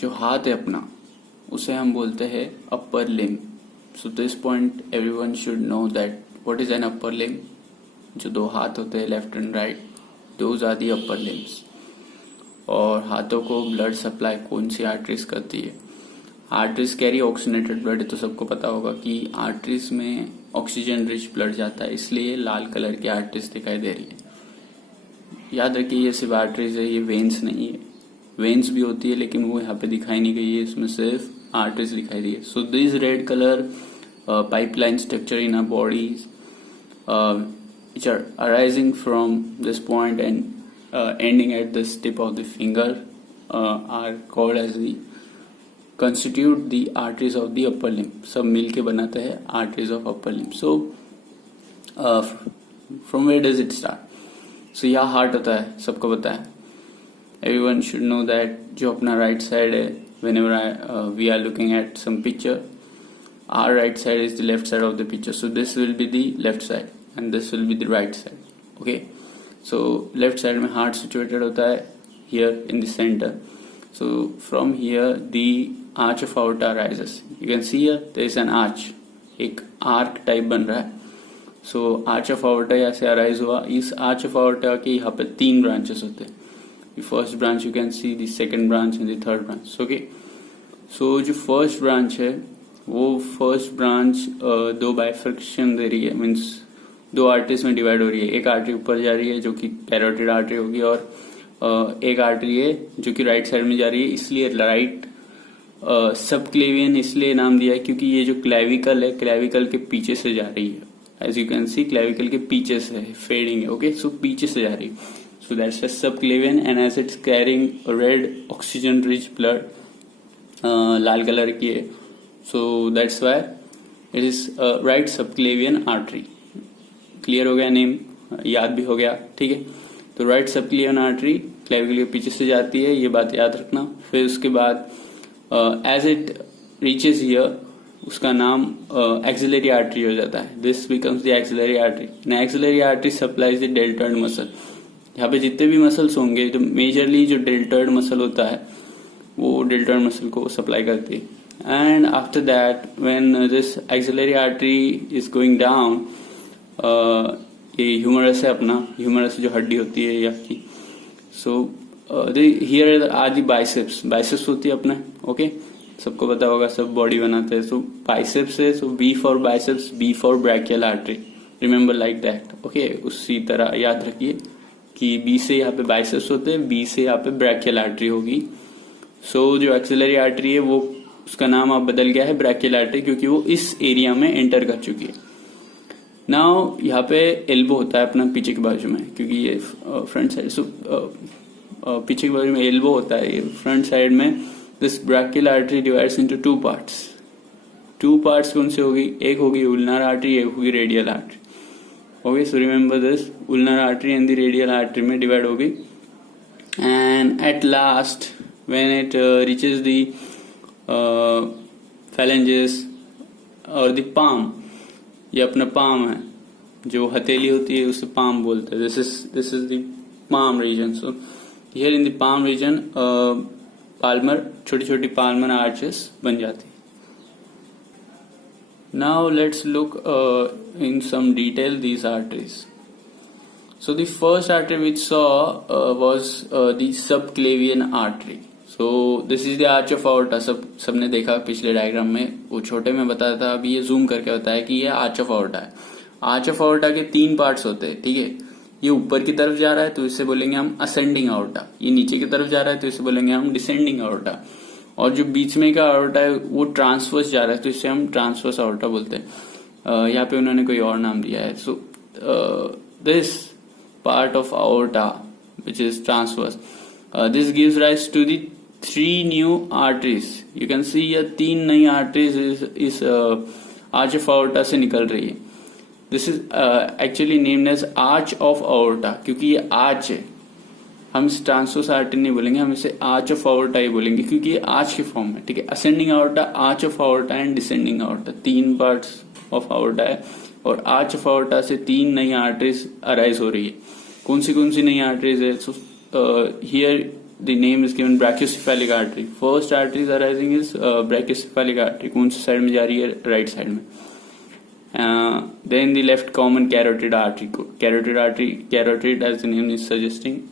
जो हाथ है अपना उसे हम बोलते हैं upper limb. So this point everyone should know that what is an upper limb. जो दो हाथ होते हैं left and right, those are the upper limbs. और हाथों को ब्लड सप्लाई कौन सी आर्टरीज करती है? Arteries carry oxygenated blood. तो सबको पता होगा कि आर्टरीज में ऑक्सीजन रिच ब्लड जाता है, इसलिए लाल कलर की आर्टरीज दिखाई दे रही है. याद रखिए ये सिर्फ आर्टरीज है, ये वेन्स नहीं है. वेन्स भी होती है लेकिन वो यहाँ पे दिखाई नहीं गई है, इसमें सिर्फ आर्टरीज दिखाई दी है. So this red colour pipeline structure in our bodies which are arising from this point and ending at the tip of the finger are called as the constitute the arteries of the upper limb. सब मिलके बनाते हैं arteries of upper limb. So from where does it start? So यहाँ heart होता है, सबको पता है. Everyone should know that जो अपना right side है, whenever we are looking at some picture, our right side is the left side of the picture. So this will be the left side and this will be the right side. Okay, so left side में heart situated होता है here in the center. So from here the arch of aorta arises. You can see here there is an arch, एक arc type बन रहा है. So arch of aorta यहाँ से arise हुआ. इस arch of aorta के यहाँ पे 3 branches होते हैं. The first branch you can see, the second branch and the third branch. Okay, so जो first branch है वो first branch दो bifurcation दे रही है, means दो आर्टरीज में डिवाइड हो रही है. एक आर्टरी ऊपर जा रही है जो कि कैरोटिड आर्टरी होगी और एक आर्टरी है जो कि राइट साइड में जा रही है. इसलिए राइट सबक्लेवियन इसलिए नाम दिया है क्योंकि ये जो क्लेविकल है, क्लेविकल के पीछे से जा रही है. As you can see clavicle के पीछे से फेडिंग है. ओके, सो पीछे से जा रही है. So that's a subclavian and as it's carrying red oxygen rich blood, लाल कलर की है. So that's why it is right subclavian artery. Clear हो गया, नेम याद भी हो गया. ठीक है, तो राइट सबक्लेवियन आर्टरी क्लेविकल के पीछे से जाती है, ये बात याद रखना. फिर उसके बाद एज इट रीचेज हियर उसका नाम एक्सिलरी आर्टरी हो जाता है. This becomes the axillary artery. Axillary artery supplies the deltoid muscle. यहाँ पे जितने भी मसल्स होंगे तो मेजरली जो डेल्टॉइड मसल होता है वो डेल्टॉइड मसल को सप्लाई करती है. And after that when this axillary artery is going down, ये ह्यूमरस है अपना, ह्यूमरस जो हड्डी होती है या की. So here are the biceps. Biceps होती है अपना. ओके, सबको पता होगा, सब बॉडी बनाते हैं. सो बाइसेप्स है. So B for biceps, B for brachial artery. Remember like that. Okay, उसी तरह याद रखिए कि बी से यहाँ पे बाइसेप्स होते हैं, बी से यहाँ पे ब्रैकियल आर्टरी होगी. सो जो एक्सिलरी आर्टरी है वो उसका नाम अब बदल गया है ब्रैकियल आर्टरी क्योंकि वो इस एरिया में एंटर कर चुकी है. नाउ यहाँ पे एल्बो होता है अपना पीछे की बाजू में, क्योंकि ये फ्रंट साइड. सो पीछे की बाजू में एल्बो होता है. ये फ्रंट साइड में this brachial artery divides into 2 parts. 2 parts कौन सी होगी? एक होगी उल्नर आर्टरी, एक होगी radial artery. Okay, so remember this, ulnar artery and the radial artery में डिवाइड होगी. And at last when it reaches the phalanges और द पाम, ये अपना पाम है, जो हथेली होती है उसे पाम बोलते हैं. This is the palm region. So here in the palm region palmar, छोटी छोटी पाल्मर आर्चेस बन जाती है. Now let's look in some detail these arteries. So the first artery which saw was the subclavian artery. So this is the arch of aorta. सबने देखा पिछले diagram में, वो छोटे में बताया था, अभी ये जूम करके बताया कि ये आर्च ऑफ आर्टा है. आर्च ऑफ आर्टा के 3 पार्ट्स होते हैं. ठीक है, ये ऊपर की तरफ जा रहा है तो इसे बोलेंगे हम असेंडिंग आर्टा. ये नीचे की तरफ जा रहा है तो इसे बोलेंगे हम डिसेंडिंग आर्टा. और जो बीच में का आर्टा है वो ट्रांसवर्स जा रहा है तो इसे हम ट्रांसवर्स आर्टा बोलते हैं. यहाँ पे उन्होंने कोई और नाम दिया है. So this part of aorta which is transverse, this gives rise to the 3 new arteries. You can see ये 3 नई arteries इस arch of aorta से निकल रही है. This is actually named as arch of aorta क्योंकि ये arch है. हम इसे ट्रांसवर्स आर्टरी नहीं बोलेंगे, हम इसे आर्च ऑफ आर्टा ही बोलेंगे क्योंकि ये आर्च के फॉर्म में. ठीक है, ascending aorta, arch of aorta and descending aorta, 3 parts of aorta है. और आर्च ऑफ आर्टा से 3 नई आर्टरीज अराइज हो रही है. कौन सी नई आर्टरीज है? So here the name is given brachiocephalic artery. First artery is arising is brachiocephalic artery. कौन सी साइड में जा रही है? राइट साइड में. Then the left common carotid artery. Carotid artery, carotid as the name is suggesting,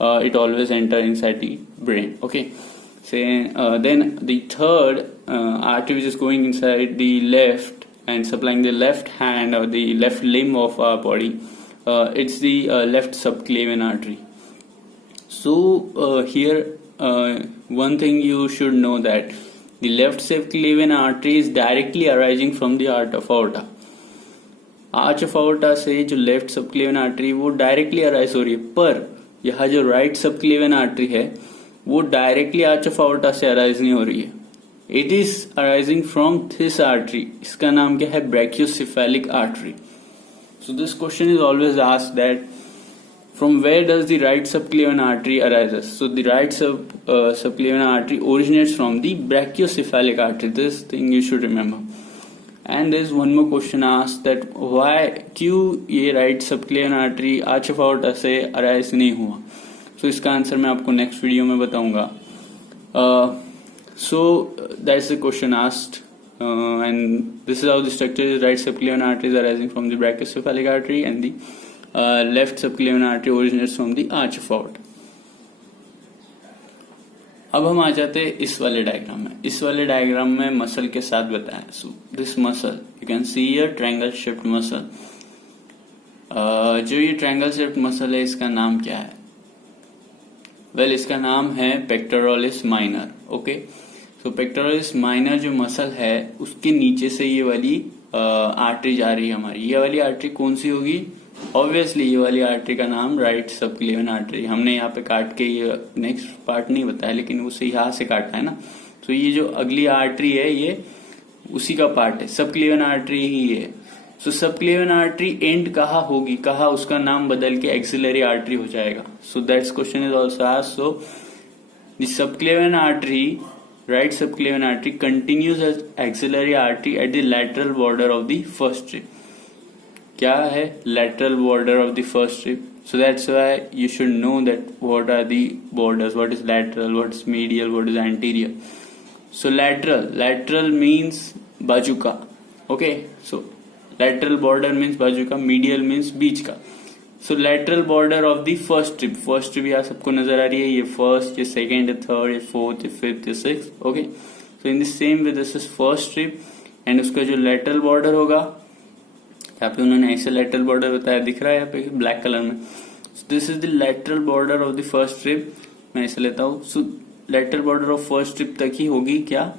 it always enter inside the brain. Okay. Then the third artery which is going inside the left and supplying the left hand or the left limb of our body, it's the left subclavian artery. So here one thing you should know that the left subclavian artery is directly arising from the arch of aorta. Arch of aorta से जो left subclavian artery वो directly arise हो रही है, पर यहाँ जो right subclavian artery है वो डायरेक्टली आर्च ऑफ aorta से अराइज नहीं हो रही है. It is arising from this artery. इसका नाम क्या है? Brachiocephalic artery. So this question is always asked that from where does the right subclavian artery arises? So the right subclavian artery originates from the brachiocephalic artery. This thing you should remember. And there is one more question asked that why क्यों ये right subclavian artery arch of aorta से arise नहीं हुआ? So इसका answer मैं आपको next video में बताऊंगा. So that's the question asked. And this is how the structure is. Right subclavian artery is arising from the brachiocephalic artery and the left subclavian artery originates from the arch of aorta. अब हम आ जाते हैं इस वाले diagram में. इस वाले diagram में मसल के साथ बताया. So this muscle you can see here triangle shaped muscle. जो ये ट्रायंगल शेप्ड मसल है इसका नाम क्या है? वेल इसका नाम है पेक्टोरलिस माइनर. ओके. सो पेक्टोरलिस माइनर जो मसल है उसके नीचे से ये वाली आर्टरी जा रही है हमारी. ये वाली आर्टरी कौन सी होगी? ऑब्वियसली ये वाली आर्टरी का नाम राइट सबक्लेवियन आर्टरी. हमने यहाँ पे काट के ये नेक्स्ट पार्ट नहीं बताया लेकिन उसे यहाँ से काटा है ना. तो ये जो अगली आर्टरी है ये उसी का पार्ट है, सबक्लेवियन आर्टरी ही है. सो सबक्लेवियन आर्टरी एंड कहाँ होगी? कहाँ उसका नाम बदल के एक्सिलरी आर्टरी हो जाएगा. So that's question is also asked. So the subclavian artery, right subclavian artery continues as axillary artery at the lateral border of the first rib. क्या है? lateral border of the first rib. So that's why you should know that what are the borders, what is lateral, what is medial, what is anterior. So lateral means bajuka. Okay, so lateral border means bajuka, medial means बीच का. So lateral border of the first rib. First rib यहाँ सबको नजर आ रही है. ये first, ये second, ये third, ये fourth, ये fifth, ये sixth. Okay. So in the same way this is first rib and उसका जो lateral border होगा, यहाँ पे उन्होंने ऐसे lateral border बताया, दिख रहा है यहाँ पे black color में. So this is the lateral border of the first rib. मैं ऐसे लेता हूँ. So lateral border of first rib तक ही होगी क्या?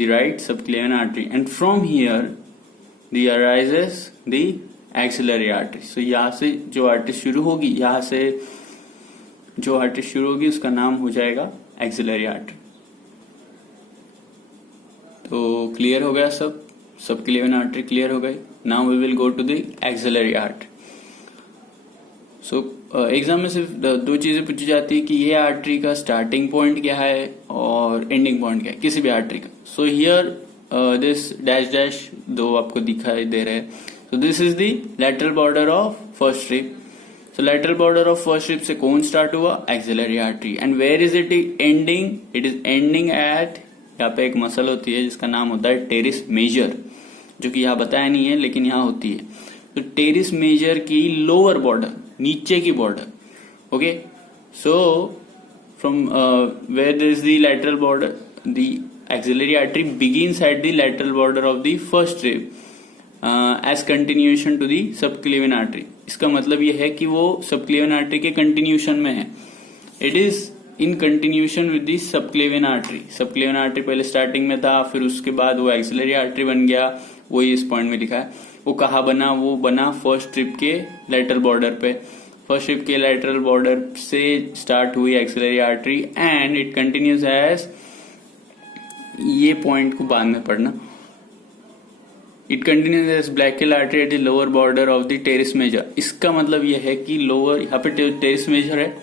The right subclavian artery. And from here the arises the axillary artery. So यहाँ से जो आर्टरी शुरू होगी, यहाँ से जो आर्टरी शुरू होगी उसका नाम हो जाएगा एक्सिलरी आर्टरी. तो क्लियर हो गया सब. सबक्लेवियन आर्टरी क्लियर हो गई. Now we will go to the axillary artery. So exam में सिर्फ दो चीजें पूछी जाती है कि ये आर्टरी का स्टार्टिंग पॉइंट क्या है और एंडिंग पॉइंट क्या है किसी भी आर्टरी का. So here this dash dash दो आपको दिखाई दे रहे हैं. So this is the lateral border of first rib. So lateral border of first rib से कौन start हुआ? Axillary artery. And where is it ending? It is ending at, यहाँ पे एक मसल होती है जिसका नाम होता है टेरिस मेजर, जो कि यहाँ बताया नहीं है लेकिन यहाँ होती है. तो टेरिस मेजर की लोअर बॉर्डर, नीचे की border. Okay. So from where is the lateral border, the axillary artery begins at the lateral border of the first rib as continuation to the subclavian artery. इसका मतलब यह है कि वो subclavian artery के continuation में है. It is in continuation with the subclavian artery. Subclavian artery पहले स्टार्टिंग में था, फिर उसके बाद वो एक्सिलरी आर्टरी बन गया. वही इस पॉइंट में लिखा है. वो कहाँ बना? वो बना फर्स्ट रिब के लेटरल बॉर्डर पे. फर्स्ट रिब के लेटरल बॉर्डर से स्टार्ट हुई axillary artery and it continues as, ये पॉइंट को बाद में पढ़ना. It continues as brachial artery at the lower border of the teres major. इसका मतलब यह है कि लोअर, यहाँ पे टेरिस मेजर है,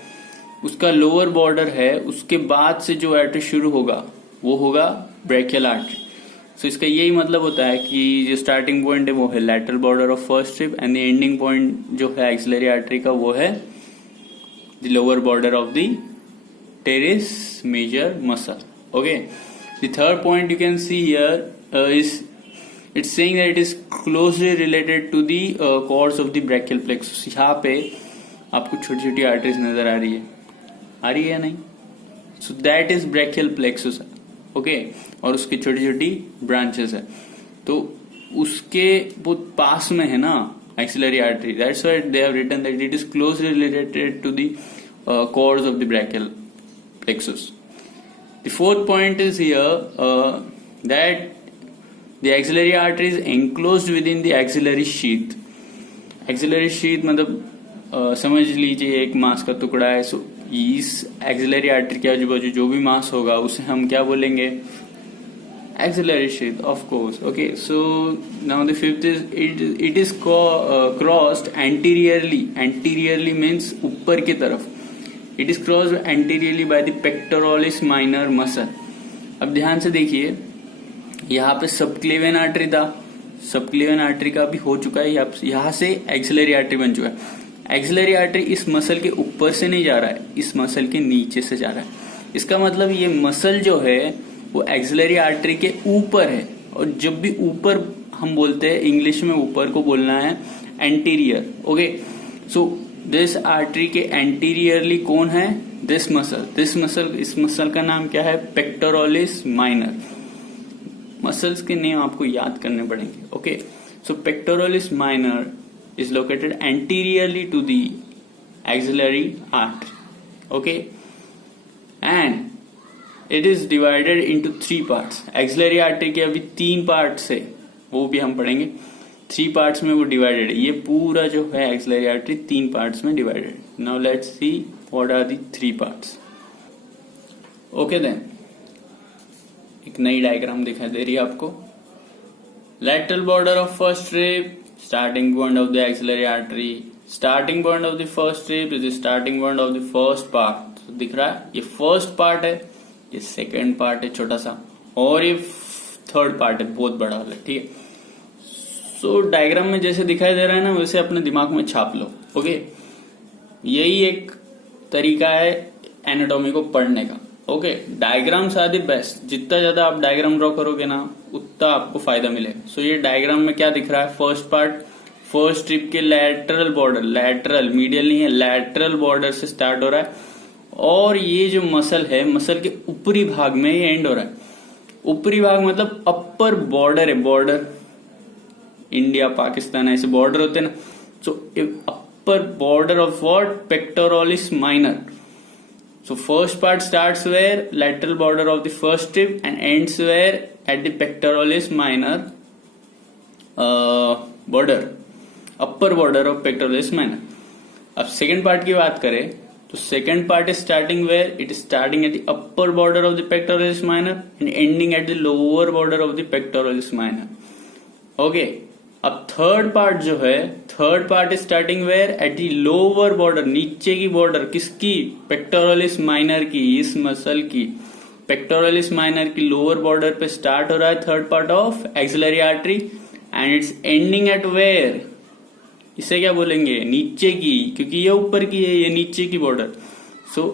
उसका लोअर बॉर्डर है, उसके बाद से जो आर्टरी शुरू होगा वो होगा ब्रैकियल आर्टरी. सो इसका यही मतलब होता है कि जो स्टार्टिंग पॉइंट है वो है lateral border of first rib end the ending point जो है एक्सिलरी आर्टरी का वो है the lower border of the teres major muscle. Okay, the third point you can see here is it's saying that it is closely related to the cords of the brachial plexus. यहाँ पे आपको छोटी छोटी arteries नजर आ रही है या नहीं? So that is brachial plexus. Okay, और उसकी छोटी छोटी ब्रांचेस है, तो उसके बहुत पास में है ना axillary artery. That's why they have written that it is closely related to the cords of the brachial plexus. The fourth point is here that the axillary artery is enclosed within the axillary sheath. Axillary sheath मतलब समझ लीजिए एक मांस का टुकड़ा है. सो इस axillary artery के आजू बाजू जो भी मांस होगा उसे हम क्या बोलेंगे? axillary sheath, of course. Okay, so now the fifth is it is crossed anteriorly. Anteriorly means ऊपर की तरफ. It is crossed anteriorly by the pectoralis minor muscle. अब ध्यान से देखिए, यहाँ पे सबक्लेवियन आर्टरी था, सबक्लेवियन आर्टरी का भी हो चुका है, यहाँ से एक्सिलरी आर्टरी बन चुका है. एक्सिलरी आर्टरी इस मसल के ऊपर से नहीं जा रहा है, इस मसल के नीचे से जा रहा है. इसका मतलब ये मसल जो है वो एक्सिलरी आर्टरी के ऊपर है. और जब भी ऊपर हम बोलते हैं, इंग्लिश में ऊपर को बोलना है anterior. Okay, so this artery के एंटीरियरली कौन है? This muscle. इस मसल का नाम क्या है? Pectoralis minor. मसल्स के नेम आपको याद करने पड़ेंगे. Okay, so pectoralis minor is located anteriorly to the axillary artery. Okay, and it is divided into 3 parts. Axillary artery के अभी 3 parts है, वो भी हम पढ़ेंगे. 3 parts में वो divided है. ये पूरा जो है axillary artery 3 parts में divided है. Now let's see what are the 3 parts. Okay then, एक नई डायग्राम दिखाई दे रही है आपको. Lateral border of first rib, starting point of the axillary artery. Starting point of the first rib is the starting point of the first part. So, दिख रहा है, ये फर्स्ट पार्ट है, ये सेकेंड पार्ट है छोटा सा, और ये थर्ड पार्ट है बहुत बड़ा वाला. ठीक है, सो डायग्राम में जैसे दिखाई दे रहा है ना, वैसे अपने दिमाग में छाप लो. ओके, यही एक तरीका है एनाटॉमी को पढ़ने का. Okay, diagrams are the best. जितना ज्यादा आप डायग्राम ड्रॉ करोगे ना, उतना आपको फायदा मिलेगा. सो ये डायग्राम में क्या दिख रहा है? फर्स्ट पार्ट, फर्स्ट स्ट्रिप के लैटरल बॉर्डर, लैटरल, मीडियल नहीं है, लैटरल बॉर्डर से स्टार्ट हो रहा है, और ये जो मसल है, मसल के ऊपरी भाग में ये एंड हो रहा है. ऊपरी भाग मतलब अपर बॉर्डर है. बॉर्डर इंडिया पाकिस्तान ऐसे बॉर्डर होते हैं ना. So upper border of what? Pectoralis minor. So first part starts where? Lateral border of the first strip and ends where? At the pectoralis minor border, upper border of pectoralis minor. अब second part की बात करें तो second part is starting where? It is starting at the upper border of the pectoralis minor and ending at the lower border of the pectoralis minor. Okay. अब third part जो है, third part is starting where? At the lower border, नीचे की border. किसकी? Pectoralis minor की, इस muscle की. Pectoralis minor की लोअर बॉर्डर पे स्टार्ट हो रहा है third part of axillary artery, and it's ending at where? इसे क्या बोलेंगे? नीचे की, क्योंकि ये ऊपर की है, ये नीचे की border. So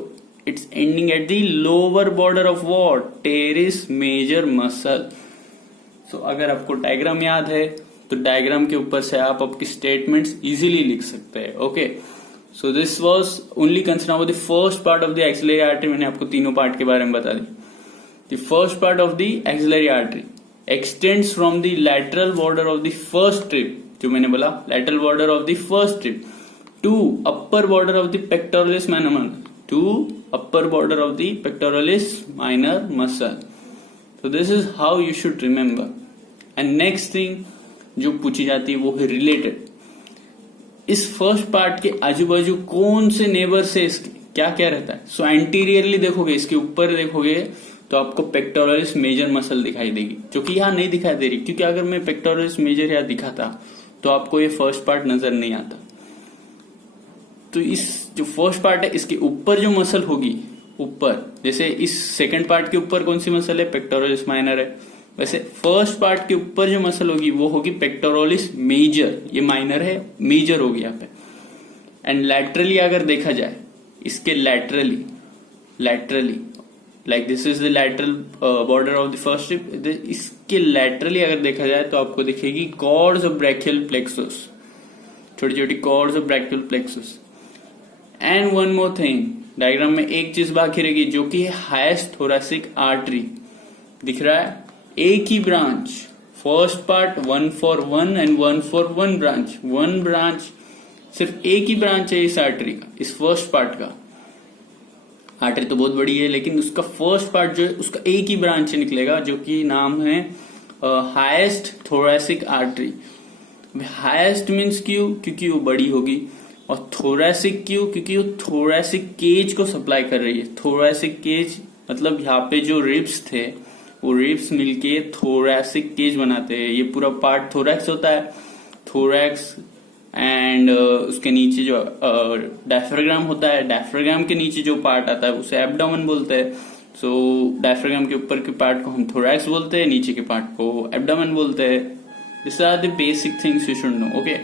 it's ending at the lower border of what? Teres major muscle. So अगर आपको डायग्राम याद है तो डायग्राम के ऊपर से आप आपकी स्टेटमेंट्स इजीली लिख सकते हैं. Okay, so this was only concern about the first part of the axillary artery. मैंने आपको तीनों पार्ट के बारे में बता दी. The first part of the axillary artery extends from the lateral border of the first strip, जो मैंने बोला lateral border of the first strip, to upper border of the pectoralis minor, to upper border of the pectoralis minor muscle. So this is how you should remember. And next thing जो पूछी जाती है वो है related. इस first part के आजू बाजू कौन से नेबर से इसके क्या क्या रहता है? सो एंटीरियरली देखोगे, इसके ऊपर देखोगे तो आपको पेक्टोरलिस मेजर मसल दिखाई देगी, जो कि यहाँ नहीं दिखाई दे रही, क्योंकि अगर मैं पेक्टोरलिस मेजर यहाँ दिखाता तो आपको ये फर्स्ट पार्ट नजर नहीं आता. तो इस जो फर्स्ट पार्ट है, इसके ऊपर जो मसल होगी, ऊपर जैसे इस सेकंड पार्ट के ऊपर कौन सी मसल है? पेक्टोरलिस माइनर है. वैसे फर्स्ट पार्ट के ऊपर जो मसल होगी वो होगी पेक्टोरलिस मेजर. ये माइनर है, मेजर होगी यहाँ पे. एंड लैटरली अगर देखा जाए, इसके laterally, laterally, like this is the lateral border of the first rib. इसके लैटरली अगर देखा जाए तो आपको दिखेगी कॉर्ड्स ऑफ ब्रैकियल प्लेक्सस, छोटी छोटी cords of brachial plexus. And one more thing, diagram में एक चीज बाकी रहेगी जो कि है हाईएस्ट थोरैसिक आर्टरी। दिख रहा है एक ही branch, first part 1 for 1 and 1 for 1 branch, 1 branch, सिर्फ एक ही ब्रांच है इस आर्टरी का, इस फर्स्ट पार्ट का। आर्टरी तो बहुत बड़ी है लेकिन उसका फर्स्ट पार्ट जो है उसका एक ही ब्रांच से निकलेगा जो कि नाम है highest thoracic artery. Highest means क्यों? क्योंकि वो बड़ी होगी, और थोरैसिक क्यों? क्योंकि वो थोरैसिक केज को सप्लाई कर रही है। थोरैसिक केज मतलब यहाँ पे जो रिब्स थे वो रिब्स मिलके थोरैसिक केज बनाते हैं। ये पूरा पार्ट थोरैक्स होता है, थोरैक्स एंड उसके नीचे जो डायफ्राग्राम होता है, डायफ्राग्राम के नीचे जो पार्ट आता है उसे एब्डोमेन बोलते हैं। सो डायफ्राग्राम के ऊपर के पार्ट को हम थोरैक्स बोलते हैं, नीचे के पार्ट को एब्डोमेन बोलते हैं। This are the basic things you should know. Okay,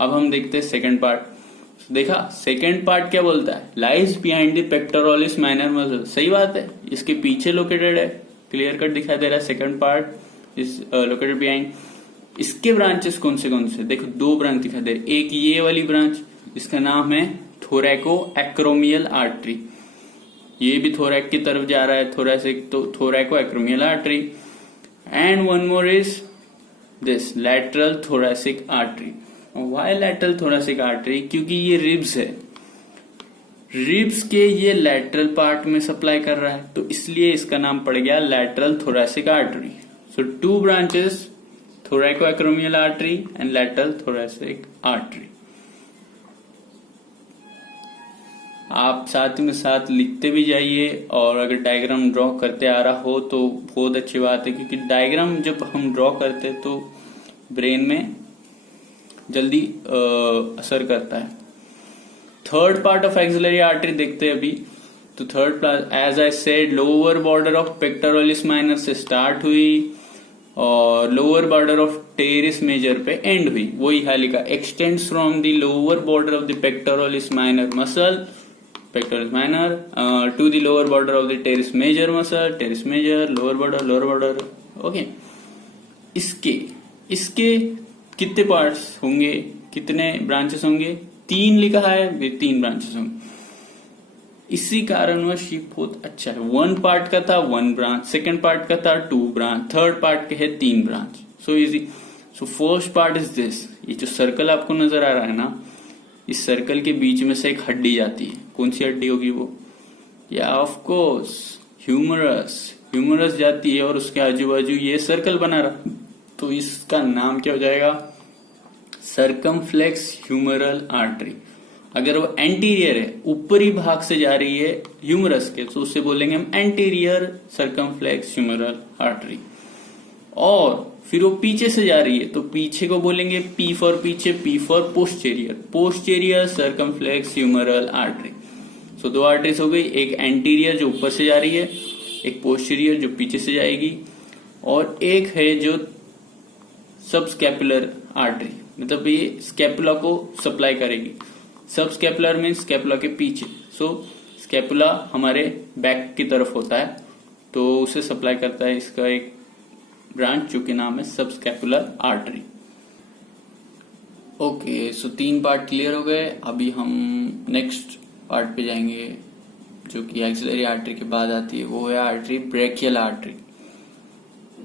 अब हम देखते हैं सेकंड पार्ट। देखा सेकंड पार्ट क्या बोलता है? Lies behind the pectoralis minor muscle. सही बात है, इसके पीछे लोकेटेड है, क्लियर कट दिखाई दे रहा है। Second part is located behind. इसके ब्रांचेस कौन से देखो, 2 ब्रांच दिखाई दे रही। एक ये वाली ब्रांच, इसका नाम है थोरैको एक्रोमियल आर्टरी। ये भी थोरैक की तरफ जा रहा है, थोरैसिक, तो thoraco acromial artery. And one more is this lateral thoracic artery. Why lateral thoracic artery? क्योंकि ये रिब्स है, रिब्स के ये लैटरल पार्ट में सप्लाई कर रहा है, तो इसलिए इसका नाम पड़ गया lateral thoracic artery. So 2 branches, थोरैको acromial artery and lateral thoracic artery. आप साथ में साथ लिखते भी जाइए, और अगर डायग्राम ड्रॉ करते आ रहा हो तो बहुत अच्छी बात है, क्योंकि डायग्राम जब हम ड्रॉ करते हैं तो ब्रेन में जल्दी असर करता है। Third part of axillary artery देखते हैं अभी। तो third part, as I said, lower border of pectoralis minor से स्टार्ट हुई और lower border of teres major पे एंड हुई। वही है लिखा, extends from the lower border of the pectoralis minor muscle, pectoralis minor, to the lower border of the teres major muscle, teres major, lower border. Okay, इसके कितने parts होंगे, कितने branches होंगे? 3 लिखा है, वे 3 ब्रांचेस होंगे। इसी कारणवश ये बहुत अच्छा है। 1 पार्ट का था 1 ब्रांच, सेकंड पार्ट का था 2 ब्रांच, थर्ड पार्ट के है 3 branch. So easy. So first part is this. ये जो सर्कल आपको नजर आ रहा है ना, इस सर्कल के बीच में से एक हड्डी जाती है। कौन सी हड्डी होगी वो? या ऑफ कोर्स ह्यूमरस जाती है, और उसके आजू बाजू ये सर्कल बना रहा, तो इसका नाम क्या हो जाएगा? Circumflex humeral artery. अगर वो एंटीरियर है, ऊपरी भाग से जा रही है ह्यूमरस के, तो उससे बोलेंगे हम एंटीरियर सर्कमफ्लेक्स ह्यूमरल आर्टरी। और फिर वो पीछे से जा रही है तो पीछे को बोलेंगे पी फॉर पीछे, P for posterior circumflex humeral artery. So 2 arteries हो गई, एक एंटीरियर जो ऊपर से जा रही है, एक पोस्टेरियर जो पीछे से जाएगी, और एक है जो सबस्कैपुलर आर्टरी, मतलब ये स्कैपुला को सप्लाई करेगी। सब स्कैपुलर मीन्स स्कैपुला के पीछे। सो स्कैपुला हमारे बैक की तरफ होता है, तो उसे सप्लाई करता है इसका एक ब्रांच जो कि नाम है सब स्कैपुलर आर्टरी। ओके, सो 3 पार्ट क्लियर हो गए। अभी हम नेक्स्ट पार्ट पे जाएंगे जो कि एक्सिलरी आर्टरी के बाद आती है, वो है आर्टरी ब्रैकियल आर्टरी।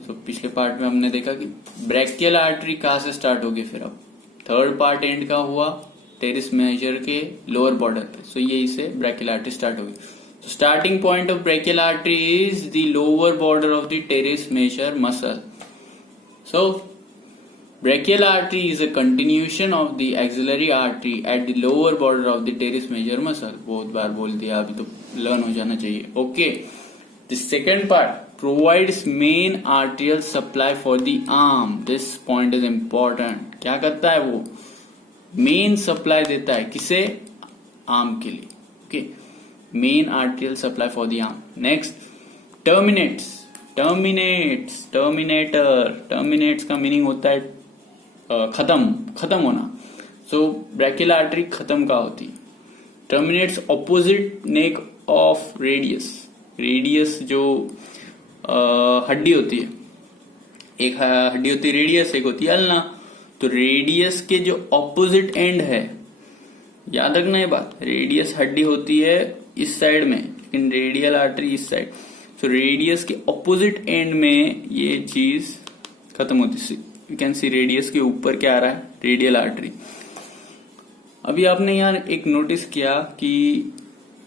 तो पिछले पार्ट में हमने देखा कि ब्रैकियल आर्टरी कहाँ से स्टार्ट होगी। फिर अब थर्ड पार्ट एंड का हुआ टेरिस मेजर के लोअर बॉर्डर पे, सो ये इसे ब्रैकियल आर्टरी स्टार्ट होगी। So starting point of brachial artery is the lower border of the teres major muscle. So brachial artery is a continuation of the axillary artery at the lower border of the teres major muscle. बहुत बार बोल दिया, अभी तो learn हो जाना चाहिए। Okay. The second part provides main arterial supply for the arm. This point is important. क्या करता है वो? मेन सप्लाई देता है किसे? आर्म के लिए। Okay, main arterial supply for the arm. Next, terminates का मीनिंग होता है खत्म होना। सो ब्रैकियल आर्टरी खत्म का होती है। Terminates opposite neck of radius, radius जो हड्डी होती है, एक हड्डी होती है रेडियस, एक होती है अल्ना। तो रेडियस के जो ऑपोजिट एंड है, याद रखना ये बात, रेडियस हड्डी होती है इस साइड में लेकिन रेडियल आर्टरी इस साइड। तो रेडियस के ऑपोजिट एंड में ये चीज खत्म होती है। यू कैन सी रेडियस के ऊपर क्या आ रहा है, रेडियल आर्टरी। अभी आपने यार एक नोटिस किया कि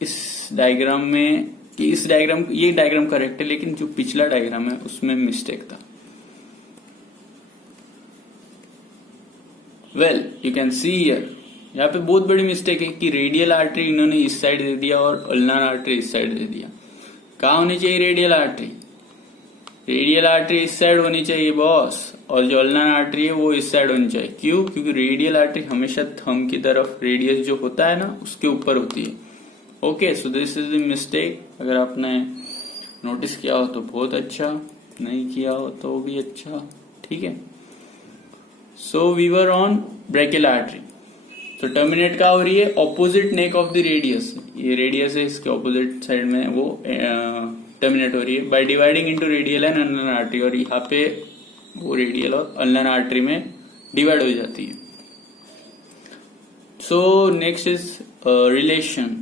इस डायग्राम में, कि इस डायग्राम, ये डायग्राम करेक्ट है लेकिन जो पिछला डायग्राम है उसमें मिस्टेक था। Well you can see here, यहाँ पे बहुत बड़ी मिस्टेक है कि रेडियल आर्टरी इन्होंने इस साइड दे दिया और अल्नार आर्टरी इस साइड दे दिया। कहाँ होनी चाहिए रेडियल आर्टरी? रेडियल आर्टरी इस साइड होनी चाहिए बॉस, और जो अल्नार आर्टरी है वो इस साइड होनी चाहिए। क्यों? क्योंकि रेडियल आर्टरी हमेशा थंब की तरफ, रेडियस जो होता है ना उसके ऊपर होती है। Okay, so this is the mistake. अगर आपने नोटिस किया हो तो बहुत अच्छा, नहीं किया हो तो भी अच्छा, ठीक है। So we were on brachial artery. तो टर्मिनेट क्या हो रही है? Opposite neck of the radius, ये रेडियस है, इसके ऑपोजिट साइड में वो टर्मिनेट हो रही है by dividing into radial and ulnar artery, और यहाँ पे वो रेडियल और अल्नर आर्टरी में डिवाइड हो जाती है। So next is relation.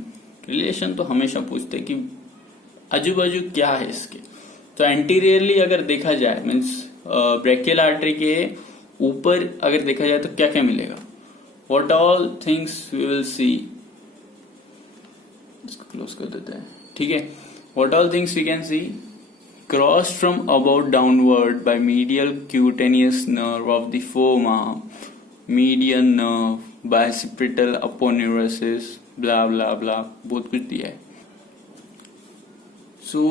Relation तो हमेशा पूछते हैं कि आजू बाजू क्या है इसके। तो एंटीरियरली अगर देखा जाए, मीन्स ब्रैकियल आर्टरी के ऊपर अगर देखा जाए तो क्या क्या मिलेगा? What all things we will see, इसको क्लोज कर देते हैं, ठीक है। What all things we can see? Crossed from above downward by medial cutaneous nerve of the forearm, median nerve, bicipital aponeurosis, blah blah blah, बहुत कुछ दिया है। So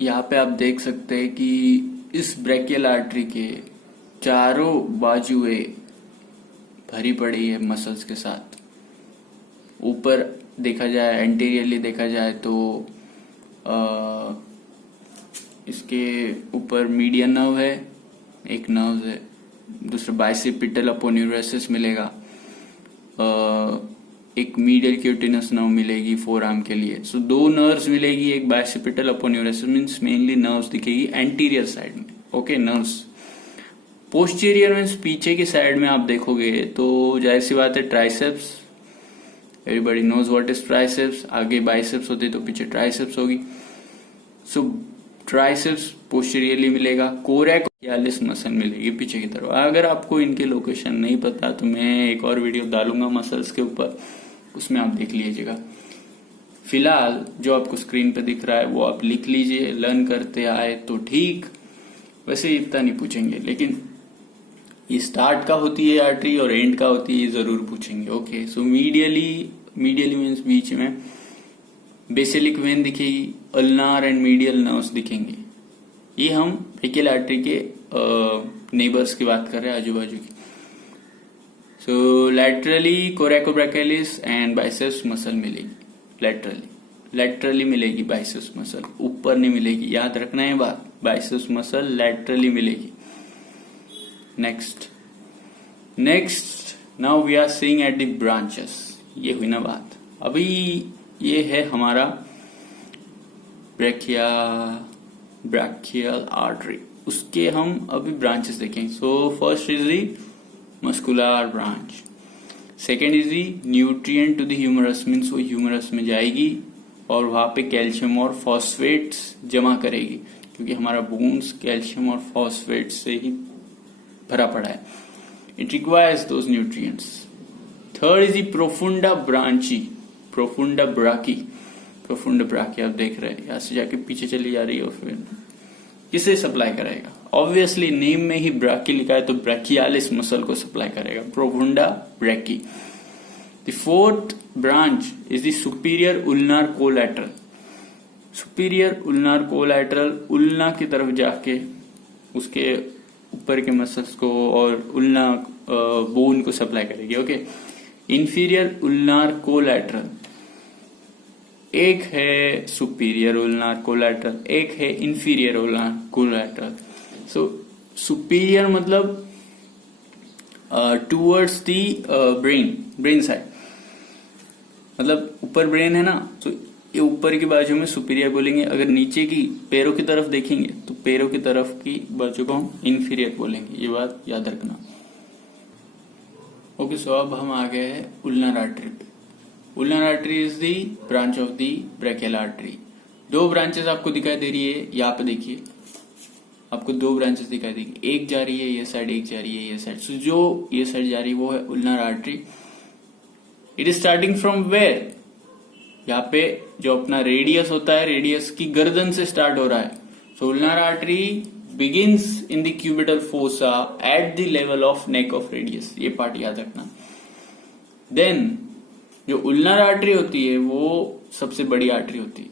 यहाँ पे आप देख सकते हैं कि इस ब्रैकियल आर्टरी के चारों बाजुएं भरी पड़ी है मसल्स के साथ। ऊपर देखा जाए, एंटीरियरली देखा जाए तो इसके ऊपर मीडियन नर्व है, एक नर्व है, दूसरा बाइसिपिटल अपोन्यूरोसिस मिलेगा, एक मीडियल क्यूटिनस नर्व मिलेगी फोर आर्म के लिए। सो दो नर्व्स मिलेगी, एक बाइसिपिटल अपोन्यूरोसिस मींस मेनली नर्व्स दिखेगी एंटीरियर साइड में। Okay, nerves. पोस्टीरियर मीन्स पीछे की साइड में आप देखोगे तो जाहिर सी बात है triceps, everybody knows what is triceps. आगे बाइसेप्स होती तो पीछे ट्राइसेप्स होगी। सो ट्राइसेप्स पोस्टीरियरली मिलेगा, कोरैकोरैक्टियालिस मसल मिलेगी पीछे की तरफ। अगर आपको इनके लोकेशन नहीं पता तो मैं एक और वीडियो डालूंगा मसल्स के ऊपर, उसमें आप देख लीजिएगा। फिलहाल जो आपको स्क्रीन पे दिख रहा है वो आप लिख लीजिए, लर्न करते आए तो ठीक। वैसे इतना नहीं पूछेंगे, लेकिन ये स्टार्ट का होती है आर्टरी और एंड का होती है, ये जरूर पूछेंगे। ओके, सो मीडियली मीन्स बीच में बेसिलिक वेन दिखेगी, अल्नार एंड मीडियल नर्व्स दिखेंगे। ये हम ब्रैकियल आर्टरी के नेबर्स की बात कर रहे हैं, आजू बाजू की। So laterally coracobrachialis and biceps muscle मिलेगी, लैटरली मिलेगी बाइसेप्स मसल, ऊपर नहीं मिलेगी, याद रखना है बात। बाइसेप्स मसल लैटरली मिलेगी। Next now we are seeing at the branches. ये हुई ना बात। अभी ये है हमारा ब्रैकियल आर्टरी, उसके हम अभी ब्रांचेस देखेंगे। So first is the muscular branch, second is the nutrient to the humerus, means वो ह्यूमरस में जाएगी और वहां पे कैल्शियम और फॉस्फेट्स जमा करेगी, क्योंकि हमारा बोन्स कैल्शियम और फॉस्फेट से ही भरा पड़ा है। It requires those nutrients. Third is the profunda brachii, profunda brachii आप देख रहे हैं, यहां से जाके पीछे चली जा रही है, और फिर किसे सप्लाई करेगा? ऑब्वियसली नेम में ही ब्राकी लिखा है तो ब्रैकियालिस मसल को सप्लाई करेगा, profunda brachii. The fourth branch is the superior ulnar collateral. Superior ulnar collateral ulna की तरफ जाके उसके ऊपर के मसल्स को और उल्ना बोन को सप्लाई करेगी। ओके, इंफीरियर उल्नार कोलैटरल, एक है सुपीरियर उल्नार कोलैटरल, एक है inferior ulnar collateral. So superior मतलब टूवर्ड्स दी ब्रेन साइड, मतलब ऊपर ब्रेन है ना, तो ये ऊपर की बाजू में सुपीरियर बोलेंगे, अगर नीचे की पैरों की तरफ देखेंगे तो पैरों की तरफ की बाजू को हम इन्फीरियर बोलेंगे, ये बात याद रखना। ओके, सो अब हम आ गए हैं उल्नर आर्टरी पे। Ulnar artery is the branch of the brachial artery. दो ब्रांचेस आपको दिखाई दे रही है, यहाँ पे देखिए आपको दो ब्रांचेस दिखाई देगी, एक जा रही है ये साइड, एक जा रही है ये साइड। सो जो ये साइड जा रही है वो है ulnar artery. It is starting from where, यहाँ पे जो अपना रेडियस होता है, रेडियस की गर्दन से स्टार्ट हो रहा है। So ulnar artery begins in the cubital fossa at the level of neck of radius, ये पार्ट याद रखना। देन जो उल्नर आर्टरी होती है वो सबसे बड़ी आर्टरी होती है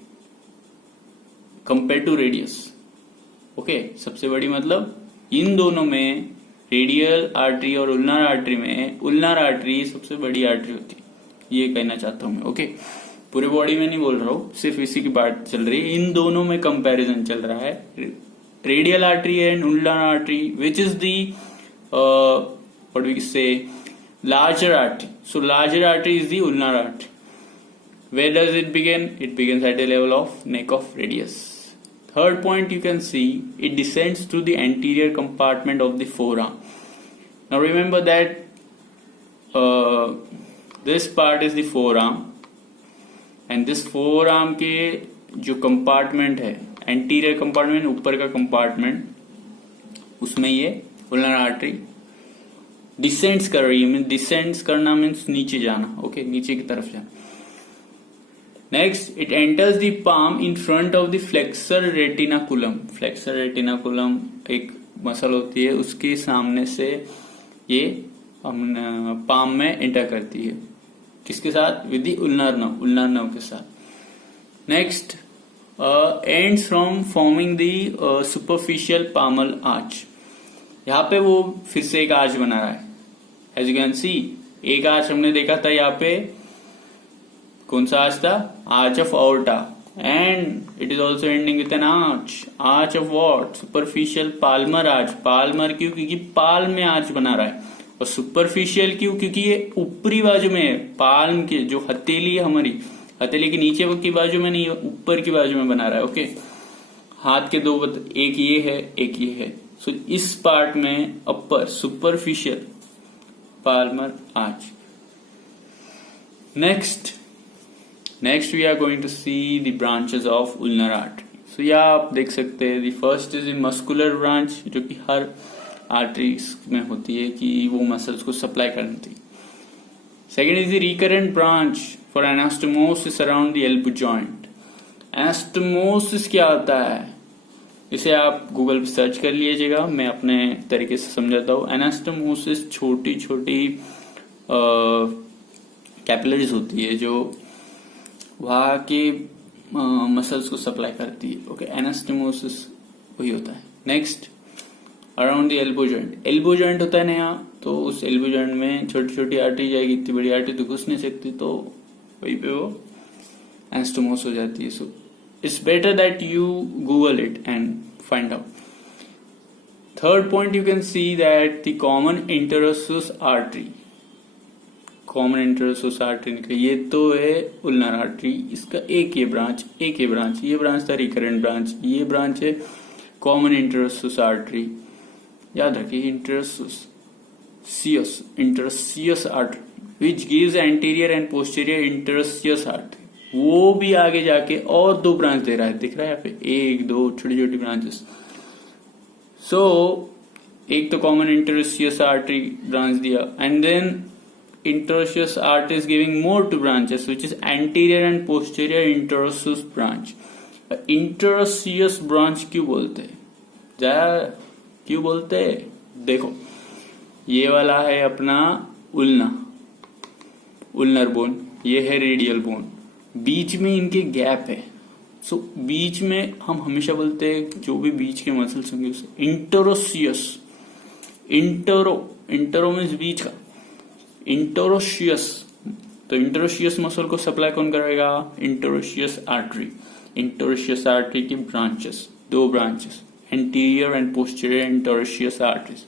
कंपेयर टू रेडियस। ओके, सबसे बड़ी मतलब इन दोनों में, रेडियल आर्टरी और उल्नर आर्टरी में, उल्नर आर्टरी सबसे बड़ी आर्टरी होती है, ये कहना चाहता हूं मैं। ओके, पूरे बॉडी में नहीं बोल रहा हूं, सिर्फ इसी की बात चल रही है, इन दोनों में कंपैरिजन चल रहा है, radial artery and ulnar artery, which is the what we say larger artery. So larger artery is the ulnar artery. Where does it begin? It begins at the level of neck of radius. Third point you can see, it descends to the anterior compartment of the forearm. Now remember that this part is the forearm, and this forearm के जो compartment है, anterior compartment, ऊपर का compartment, उसमें ये ulnar artery descends कर रही है। मीन डिसेंड्स करना मीन्स नीचे जाना, ओके, नीचे की तरफ जाना। Next, it enters the palm in front of the flexor retinaculum. Flexor retinaculum एक मसल होती है, उसके सामने से ये पाम में एंटर करती है, किसके साथ? With the ulnar nerve, उल्नर nerve के साथ। Next, ends from forming the superficial palmar arch. यहाँ पे वो फिर से एक आर्च बना रहा है। एज यू कैन सी, एक आर्च हमने देखा था यहाँ पे, कौन सा आर्च था? Arch of aorta, and it is also ending with an arch. Arch of what? Superficial palmar arch. Palmar क्यों? क्योंकि पाल्म में आर्च बना रहा है। और सुपरफिशियल क्यों? क्योंकि ये ऊपरी बाजू में है, पाल्म के जो हथेली है हमारी, हथेली के नीचे की बाजू में नहीं, ऊपर की बाजू में बना रहा है। ओके, हाथ के दो, एक ये है, एक ये है। सो इस पार्ट में upper superficial palmar arch. Next we are going to see the branches of ulnar artery. So यहाँ आप देख सकते हैं, the first is in muscular branch, जो कि हर आर्टरीज में होती है कि वो मसल्स को सप्लाई करती है। Second is the recurrent branch for anastomosis around the elbow joint. Anastomosis क्या होता है? इसे आप गूगल पे सर्च कर लीजिएगा, मैं अपने तरीके से समझाता हूँ। एनास्टोमोसिस छोटी छोटी कैपिलरीज होती है जो वहाँ के मसल्स को सप्लाई करती है। ओके, एनास्टोमोसिस वही होता है। Next, around the elbow joint. Elbow joint होता है ना यहाँ, तो उस एल्बो जॉइंट में छोटी छोटी आर्टरी जाएगी, इतनी बड़ी आर्टरी तो घुस नहीं सकती, तो वहीं पे वो एनास्टोमोसिस हो जाती है। सो it's better that you Google it and find out. Third point, you can see that the common interosseous artery, निकले, ये तो है उल्नर आर्टरी, इसका एक ये ब्रांच, एक ये ब्रांच, ये ब्रांच था रिकरेंट ब्रांच, ये ब्रांच है कॉमन इंटरोसियस आर्टरी। याद रखिए, interosseous artery which gives anterior and posterior interosseous artery. वो भी आगे जाके और दो ब्रांच दे रहा है, दिख रहा है यहाँ पे, एक दो छोटी छोटी ब्रांचेस। सो एक तो कॉमन इंटरोसियस आर्टरी ब्रांच दिया, and then interosseous artery is giving more two branches which is anterior and posterior interosseous branch. Interosseous branch क्यों बोलते हैं? क्यों बोलते हैं? देखो, ये वाला है अपना उल्नर बोन, ये है रेडियल बोन, बीच में इनके गैप है। सो बीच में हम हमेशा बोलते हैं, जो भी बीच के मसल्स होंगे उसे इंटरोसियस। इंटरो मीन्स बीच का, इंटरोसियस। तो इंटरोसियस मसल को सप्लाई कौन करेगा? Interosseous artery. इंटरोसियस आर्टरी की ब्रांचेस, दो branches, anterior and posterior interosseous arteries.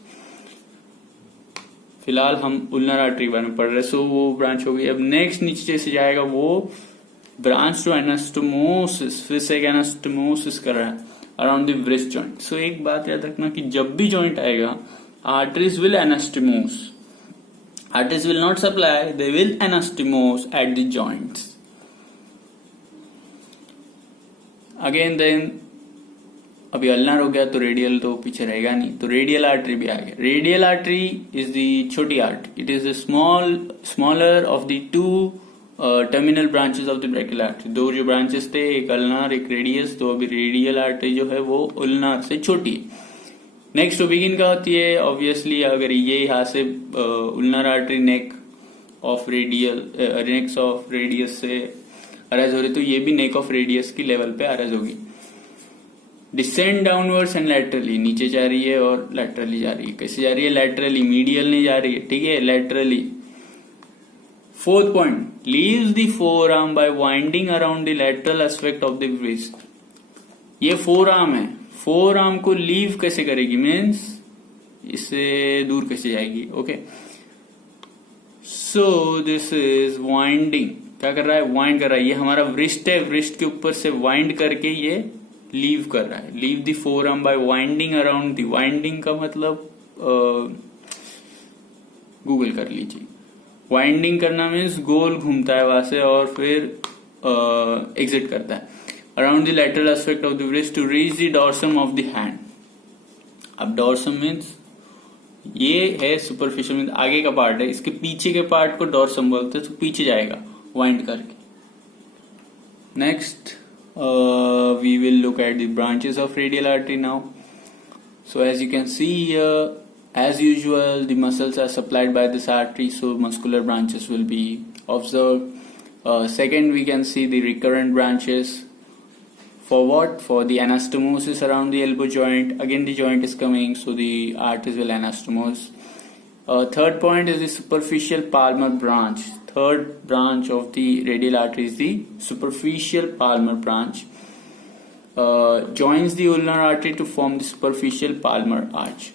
फिलहाल हम उल्नर आर्टरी के बारे में पढ़ रहे हैं, सो वो ब्रांच हो गई। अब नेक्स्ट नीचे से जाएगा वो ब्रांच टू एनास्टोमोसिस, फिर से एक एनास्टोमोसिस कर रहा है अराउंड द व्रिस्ट जॉइंट. सो एक बात याद रखना कि जब भी जॉइंट आएगा arteries will anastomose. Arteries will not supply, they will anastomose at the joints. Again then, अभी अल्नर हो गया तो रेडियल तो पीछे रहेगा नहीं, तो रेडियल आर्टरी भी आ गया. रेडियल आर्टरी इज द छोटी artery. It is the smaller of the two terminal branches of the brachial artery. दो जो ब्रांचेस थे, एक अल्नर एक रेडियस, तो अभी रेडियल आर्टरी जो है वो उल्नार से छोटी है. नेक्स्ट टू बिगिन का होती है ऑब्वियसली, अगर ये यहाँ से उल्नर आर्टरी नेक ऑफ रेडियस से अराइज हो रही, तो ये भी नेक ऑफ रेडियस की लेवल पे अराइज होगी. डिसेंड डाउनवर्ड्स एंड लैटरली, नीचे जा रही है और लैटरली जा रही है. कैसे जा रही है? लैटरली, मीडियल नहीं जा रही है, ठीक है, laterally. Fourth point, leaves the forearm by winding around the lateral aspect of the wrist. ये फोरआर्म है, फोरआर्म को लीव कैसे करेगी, मीन्स इससे दूर कैसे जाएगी. Okay, so this is winding. क्या कर रहा है? वाइंड कर रहा है. ये हमारा व्रिस्ट है, व्रिस्ट के ऊपर से वाइंड करके ये लीव कर रहा है. Leave the forearm by winding around the. Winding का मतलब गूगल कर लीजिए. वाइंडिंग करना मीन्स गोल घूमता है वहां से और फिर एग्जिट करता है. Around the lateral aspect of the wrist to reach the dorsum of the hand. अब dorsum means ये है superficial means आगे का पार्ट है, इसके पीछे के पार्ट को dorsum बोलते हैं, तो पीछे जाएगा वाइंड करके. Next, we will look at the branches of radial artery now. So as you can see here, as usual, the muscles are supplied by this artery, so muscular branches will be observed. Second, we can see the recurrent branches. For what? For the anastomosis around the elbow joint. Again the joint is coming, so the arteries will anastomose. Third point is the superficial palmar branch. Third branch of the radial artery is the superficial palmar branch. Joins the ulnar artery to form the superficial palmar arch.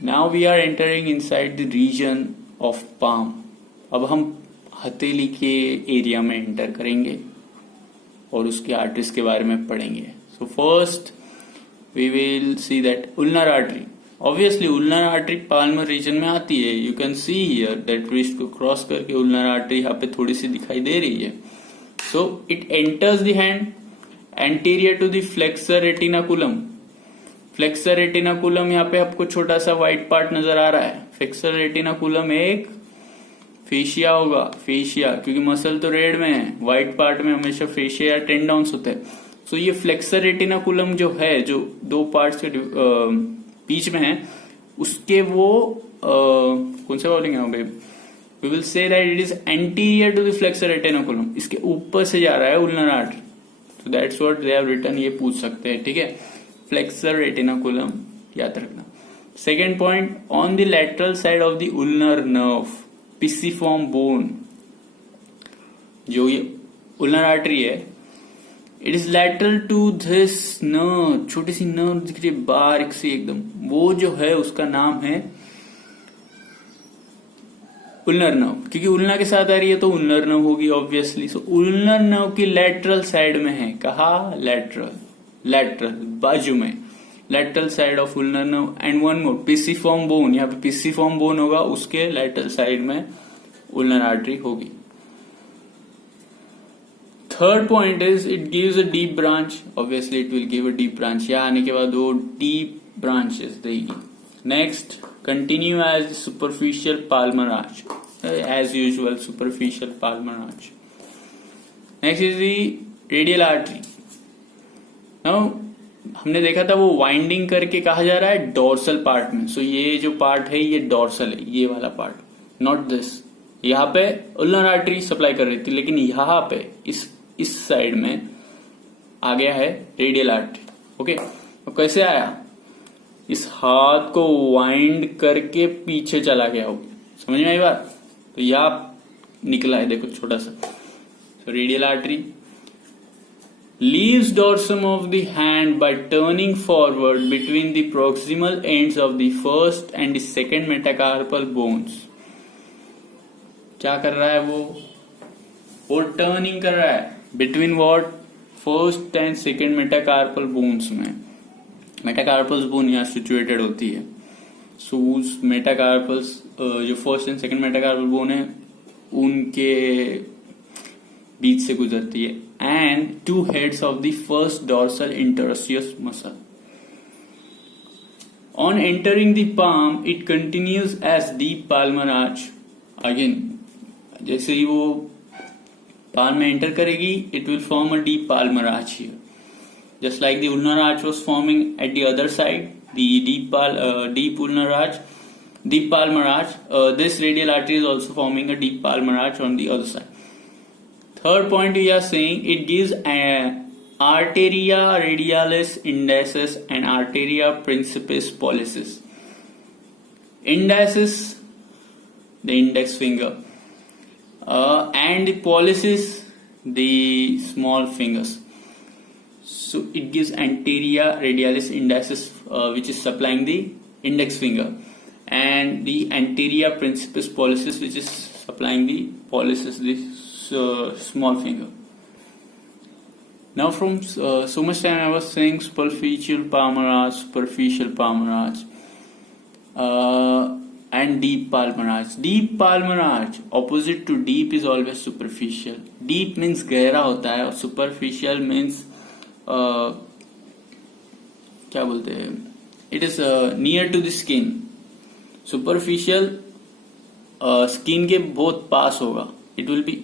Now we are entering inside the region of palm. अब हम हथेली के area में enter करेंगे और उसकी arteries के बारे में पढ़ेंगे. So first we will see that ulnar artery. Obviously ulnar artery palmar region में आती है. You can see here that wrist को क्रॉस करके उल्नर आर्टरी यहाँ पे थोड़ी सी दिखाई दे रही है. So it enters the hand anterior to the flexor retinaculum. Flexor retinaculum, यहाँ पे आपको छोटा सा व्हाइट पार्ट नजर आ रहा है. फ्लेक्सर रेटिनाकुलम एक फेशिया होगा, फेशिया, क्योंकि मसल तो रेड में है, व्हाइट पार्ट में हमेशा फेशिया या टेंडॉन्स होते हैं. सो ये फ्लेक्सर रेटिनाकुलम जो है, जो दो पार्ट्स के बीच में है, उसके वो कौन से बोलेंगे हम, we will say that it is anterior to the flexor retinaculum. इसके ऊपर से जा रहा है ulnar artery. So that's what they have written. ये पूछ सकते हैं, ठीक है, फ्लेक्सर रेटिनाकुलम याद रखना. Second point, on the lateral side of the ulnar nerve pisiform bone. जो ये उल्नर आर्टरी है, it is lateral to this nerve. छोटी सी नर्व दिख रही है बारीक सी एकदम, वो जो है उसका नाम है उल्नर नर्व. क्योंकि उल्ना के साथ आ रही है तो उल्नर नर्व होगी ऑब्वियसली. सो उल्नर नर्व की लैटरल साइड में है. कहा? लैटरल बाजू में, lateral side of ulnar nerve. And one more, pisiform bone. यहाँ पे पिसिफॉर्म बोन होगा, उसके लैटरल साइड में उल्नर आर्टरी होगी. Third point is it gives a deep branch. Obviously it will give a deep branch. यहाँ आने के बाद वो डीप ब्रांचेस देगी. Next, continue as superficial palmar arch. As usual superficial palmar arch. Next is the radial artery. Now हमने देखा था वो वाइंडिंग करके कहा जा रहा है डोर्सल पार्ट में. सो ये जो पार्ट है ये डोर्सल है, ये वाला पार्ट, नॉट दिस. यहाँ पे उल्नर आर्टरी सप्लाई कर रही थी, लेकिन यहाँ पे इस साइड में आ गया है रेडियल आर्टरी. ओके, तो कैसे आया? इस हाथ को वाइंड करके पीछे चला गया हो. समझ में आई बात? तो यहाँ निकला है, देखो छोटा सा. तो radial artery leaves dorsum of the hand by turning forward between the proximal ends of the first and the second metacarpal bones. क्या कर रहा है वो टर्निंग कर रहा है between what first and second metacarpal bones में. मेटाकार्पल्स बोन यहाँ सिचुएटेड होती है. सो उस मेटाकार्पल्स जो first and second metacarpal bone है उनके बीच से गुजरती है. And two heads of the first dorsal interosseous muscle. On entering the palm, it continues as deep palmar arch. Again, जैसे ही वो palm में enter करेगी, it will form a deep palmar arch here. Just like the ulnar arch was forming at the other side, the deep ulnar arch, deep palmar arch. This radial artery is also forming a deep palmar arch on the other side. Third point we are saying, it gives arteria radialis indicis and arteria principis pollicis. Indicis, the index finger, and the pollicis, the small fingers. So it gives anterior radialis indicis, which is supplying the index finger, and the anterior principis pollicis, which is supplying the pollicis, the small finger. Now from so much time I was saying superficial palmar arch, and deep palmar arch. Deep palmar arch opposite to deep is always superficial. Deep means गहरा होता है और superficial means क्या बोलते हैं, it is near to the skin. Superficial skin के बहुत पास होगा, it will be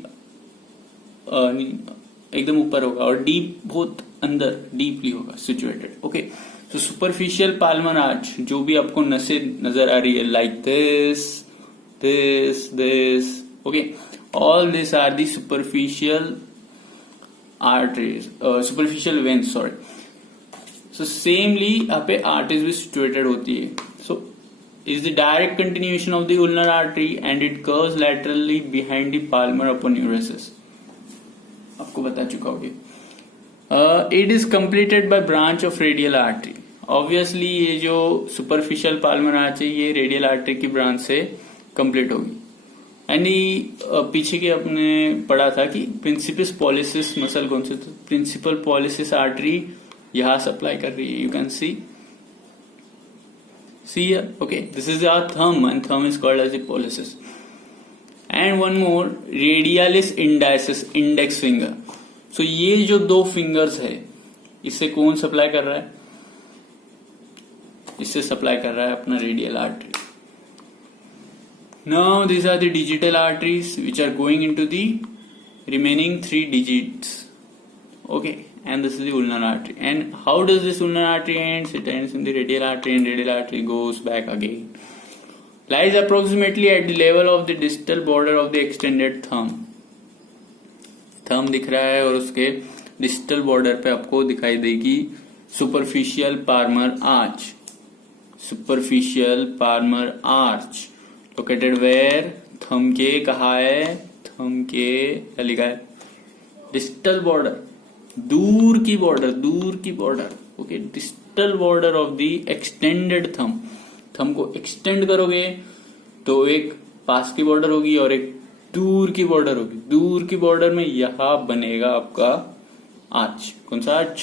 एकदम ऊपर होगा, और डीप बहुत अंदर डीपली होगा सिचुएटेड. ओके, तो सुपरफिशियल पाल्मर आर्च जो भी आपको नसें नजर आ रही है like this this this, okay, all this are the superficial arteries, superficial veins, sorry. So similarly यहाँ पे आर्टरीज भी सिचुएटेड होती है. So is the direct continuation of the ulnar artery and it curves laterally behind the palmar aponeurosis. आपको बता चुका होगी. It is completed by branch of radial artery. Obviously ये जो सुपरफिशियल पाल्मर आर्च है ये रेडियल आर्टरी की branch से कंप्लीट होगी. एंड पीछे के अपने पढ़ा था कि प्रिंसिपस पॉलिसिस मसल कौन से, तो प्रिंसिपल पॉलिसिस आर्टरी यहां सप्लाई कर रही है. You can see here. Okay, this is our thumb and thumb is called as the pollicis. And one more, radialis indicis, index finger. So ये जो दो फिंगर्स है इससे कौन सप्लाई कर रहा है, इससे सप्लाई कर रहा है अपना radial artery. Now these are the digital arteries which are going into the remaining 3 digits. Okay, and this is the ulnar artery. And how does this ulnar artery ends? It ends in the radial artery, and radial artery goes back again. Lies approximately at the level of the distal border of the extended thumb. Thumb दिख रहा है और उसके distal border पे आपको दिखाई देगी superficial palmar arch. Superficial palmar arch located where, thumb के कहा है, थंब के क्या लिखा है, डिस्टल बॉर्डर, दूर की border. Okay, distal border of the extended thumb. Thumb को एक्सटेंड करोगे तो एक पास की बॉर्डर होगी और एक दूर की बॉर्डर होगी. दूर की बॉर्डर में यहां बनेगा आपका आर्च. कौन सा arch?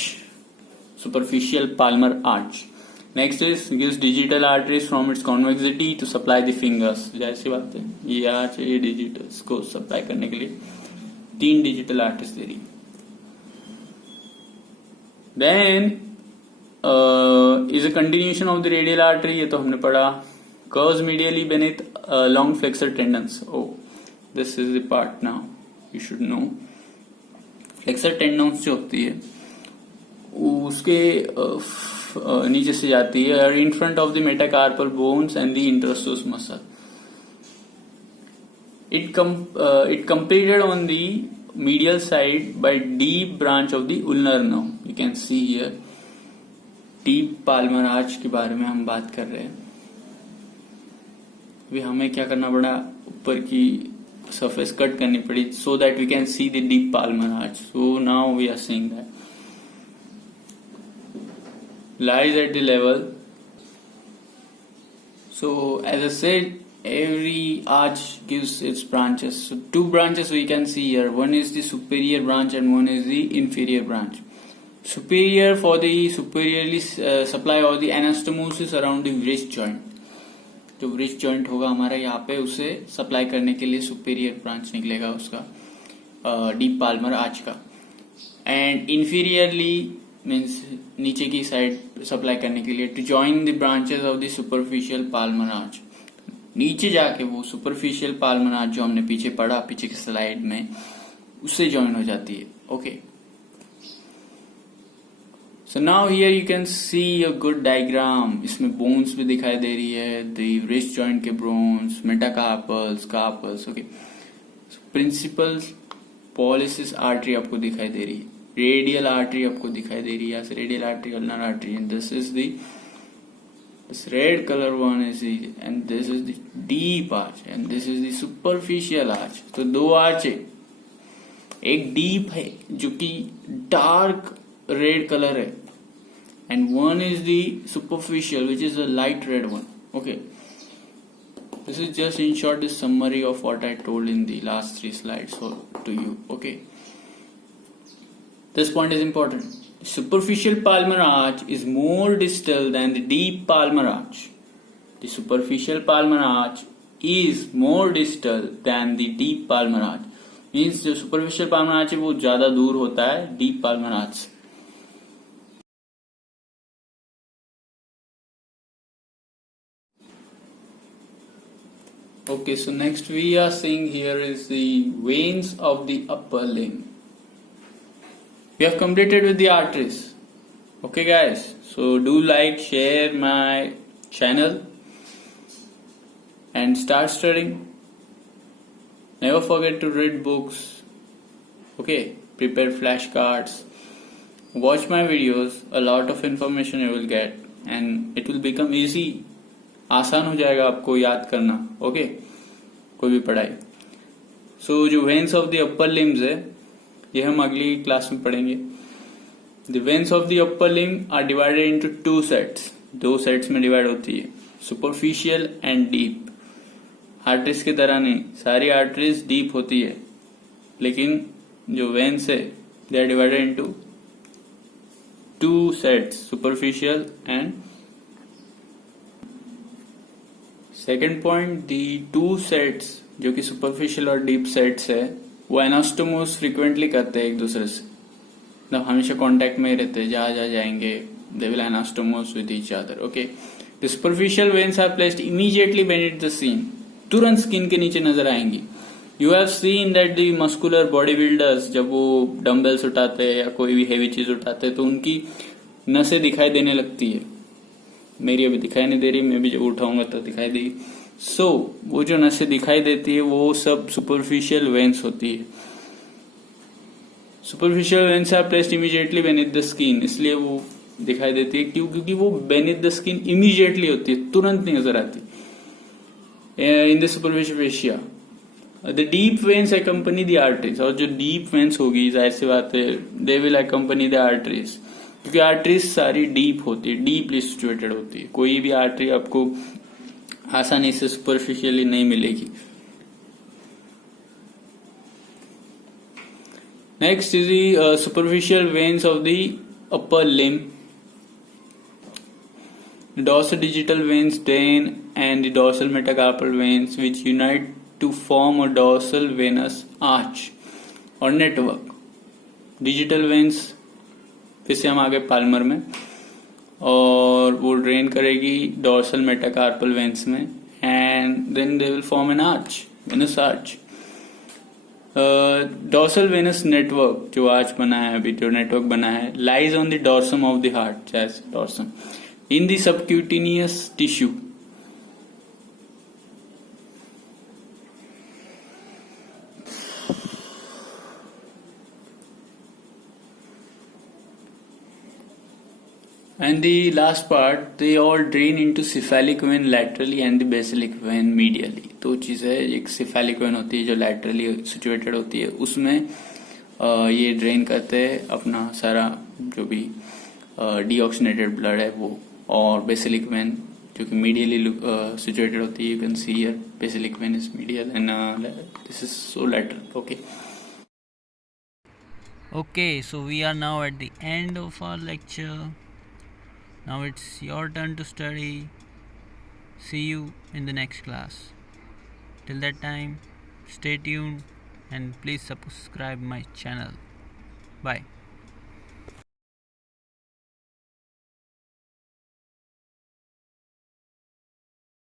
Superficial palmar arch. Next is gives digital arteries from its convexity to supply the fingers. जैसी बात है, ये आर्च ये डिजिटल्स को सप्लाई करने के लिए 3 डिजिटल आर्टरीज दे रही. Then is a continuation of the radial artery. ये तो हमने पढ़ा. Curves medially beneath long flexor tendons. Oh, this is the part now you should know. Flexor tendons जो होती है उसके नीचे से जाती है और in front of the metacarpal bones and the interosseous muscle. It completed on the medial side by deep branch of the ulnar nerve. You can see here. Deep palmar arch के बारे में हम बात कर रहे हैं. अभी हमें क्या करना पड़ा, ऊपर की सरफेस कट करनी पड़ी so that we can see the deep palmar arch. So now we are seeing that lies at the level. So as I said, every arch gives its branches. So two branches we can see here. One is the superior branch and one is the inferior branch. Superior for the superiorly supply or the anastomosis around the wrist joint. जो wrist joint होगा हमारा यहाँ पे, उसे supply करने के लिए superior branch निकलेगा उसका deep palmar arch का. And inferiorly means नीचे की साइड सप्लाई करने के लिए to join the branches of the superficial palmar arch. नीचे जाके वो superficial palmar arch जो हमने पीछे पढ़ा पीछे की स्लाइड में, उससे ज्वाइन हो जाती है. Okay. So now here you can see a good diagram. इसमें bones भी दिखाई दे रही है, the wrist joint के bones, metacarpals, carpals. Okay. So principal pollicis artery आपको दिखाई दे रही है, radial artery आपको दिखाई दे रही है, यहाँ से radial artery, ulnar artery, and this red color one is the, and this is the deep arch, and this is the superficial arch. तो दो arch है, एक deep है जो कि dark red color है, and one is the superficial which is a light red one. Okay, this is just in short the summary of what I told in the last 3 slides to you. Okay, this point is important. Superficial palmar arch is more distal than the deep palmar arch. The superficial palmar arch is more distal than the deep palmar arch. Means जो superficial palmar arch है वो ज्यादा दूर होता है deep palmar arch. Okay, so next we are seeing here is the veins of the upper limb. We have completed with the arteries. Okay guys, so do like, share my channel and start studying. Never forget to read books. Okay, prepare flashcards, watch my videos. A lot of information you will get and it will become easy. आसान हो जाएगा आपको याद करना. Okay, कोई भी पढ़ाई. So जो veins of the upper limbs है ये हम अगली क्लास में पढ़ेंगे. The veins of the upper limb are divided into 2 sets. 2 sets में डिवाइड होती है, सुपरफिशियल एंड डीप. आर्टरीज की तरह नहीं, सारी आर्टरीज डीप होती है, लेकिन जो वेन्स है they are divided into 2 sets, superficial and. Second point, the 2 sets जो कि सुपरफिशियल और डीप सेट्स है वो एनास्टोमोस फ्रीक्वेंटली करते हैं एक दूसरे से, मतलब हमेशा कांटेक्ट में ही रहते हैं. जहां जहां जाएंगे they will anastomose with each other. Okay, the superficial veins are placed immediately beneath the skin. तुरंत स्किन के नीचे नजर आएंगी. You have seen that the muscular body builders जब वो डम्बल्स उठाते हैं या कोई भी हैवी चीज उठाते हैं तो उनकी नसें दिखाई देने लगती है. मेरी अभी दिखाई नहीं दे रही, मैं भी जब उठाऊंगा तो दिखाई देगी. सो वो जो नसें दिखाई देती है वो सब सुपरफिशियल वेन्स होती है. Superficial veins are placed immediately beneath the skin. इसलिए वो दिखाई देती है क्योंकि वो बेनीथ द स्किन इमीडिएटली होती है, तुरंत नहीं नजर आती. In the superficial fascia the deep veins accompany the arteries. और जो डीप वेन्स होगी जाहिर सी बात है they will accompany the arteries, क्योंकि आर्टरीज सारी डीप होती है, डीपली सिचुएटेड होती है. कोई भी आर्टरी आपको आसानी से सुपरफिशियली नहीं मिलेगी. Next is the superficial veins of the upper limb. Dorsal digital veins drain and the dorsal metacarpal veins which unite to form a dorsal venous arch or network. Digital veins फिर से हम आगे Palmer में, और वो drain करेगी dorsal metacarpal veins में and then they will form an arch, venous arch. Dorsal venous network जो आर्च बना है, अभी जो नेटवर्क बना है, lies on the dorsum of the heart, जैसे dorsum in the subcutaneous tissue. And the last part, they all drain into cephalic vein laterally and the basilic vein medially. तो चीज है, एक cephalic vein होती है जो laterally situated होती है, उसमें ये ड्रेन करते हैं अपना सारा जो भी deoxygenated blood है वो, और basilic vein जो कि मीडियली सिचुएटेड होती है. You can see here basilic vein is medial and this is so lateral. Okay, so we are now at the end of our lecture. Now it's your turn to study. See you in the next class. Till that time, stay tuned and please subscribe my channel. Bye.